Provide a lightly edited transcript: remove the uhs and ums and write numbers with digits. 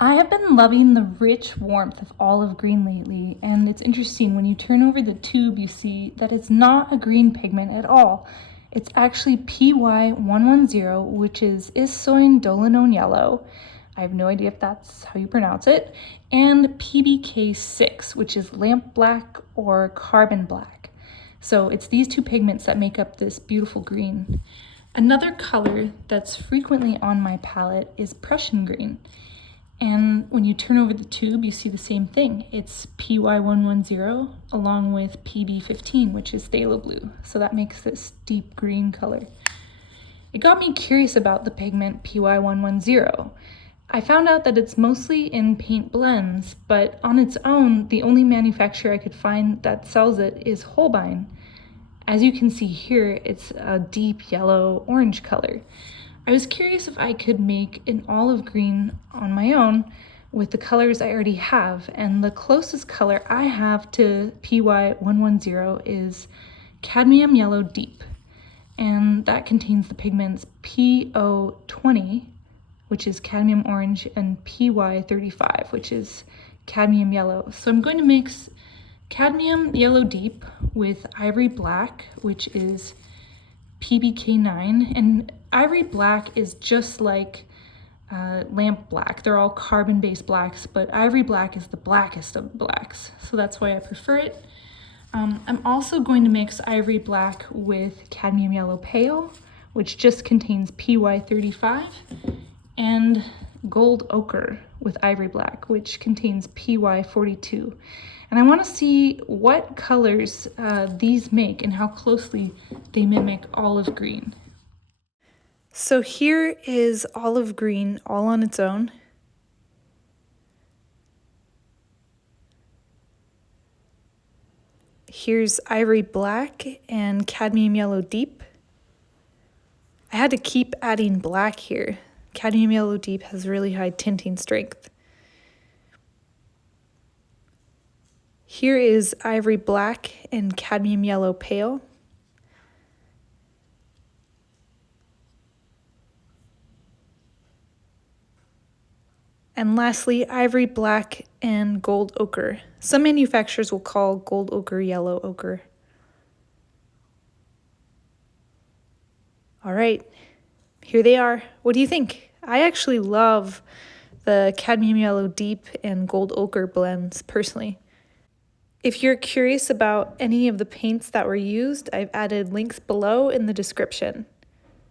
I have been loving the rich warmth of olive green lately, and it's interesting when you turn over the tube you see that it's not a green pigment at all. It's actually PY110, which is Isoindolinone Yellow. I have no idea if that's how you pronounce it, and PBK6, which is lamp black or carbon black. So it's these two pigments that make up this beautiful green. Another color that's frequently on my palette is Prussian Green. And when you turn over the tube, you see the same thing. It's PY110 along with PB15, which is Phthalo Blue. So that makes this deep green color. It got me curious about the pigment PY110. I found out that it's mostly in paint blends, but on its own, the only manufacturer I could find that sells it is Holbein. As you can see here, it's a deep yellow orange color. I was curious if I could make an olive green on my own with the colors I already have, and the closest color I have to PY110 is Cadmium Yellow Deep, and that contains the pigments PO20, which is Cadmium Orange, and PY35, which is Cadmium Yellow. So I'm going to mix Cadmium Yellow Deep with Ivory Black, which is PBK9, and Ivory Black is just like lamp black. They're all carbon-based blacks, but Ivory Black is the blackest of the blacks, so that's why I prefer it. I'm also going to mix Ivory Black with Cadmium Yellow Pale, which just contains PY35, and Gold Ochre with Ivory Black, which contains PY42. And I want to see what colors these make and how closely they mimic olive green. So here is olive green all on its own. Here's Ivory Black and Cadmium Yellow Deep. I had to keep adding black here. Cadmium Yellow Deep has really high tinting strength. Here is Ivory Black and Cadmium Yellow Pale. And lastly, Ivory Black and Gold Ochre. Some manufacturers will call Gold Ochre Yellow Ochre. All right, here they are. What do you think? I actually love the Cadmium Yellow Deep and Gold Ochre blends personally. If you're curious about any of the paints that were used, I've added links below in the description.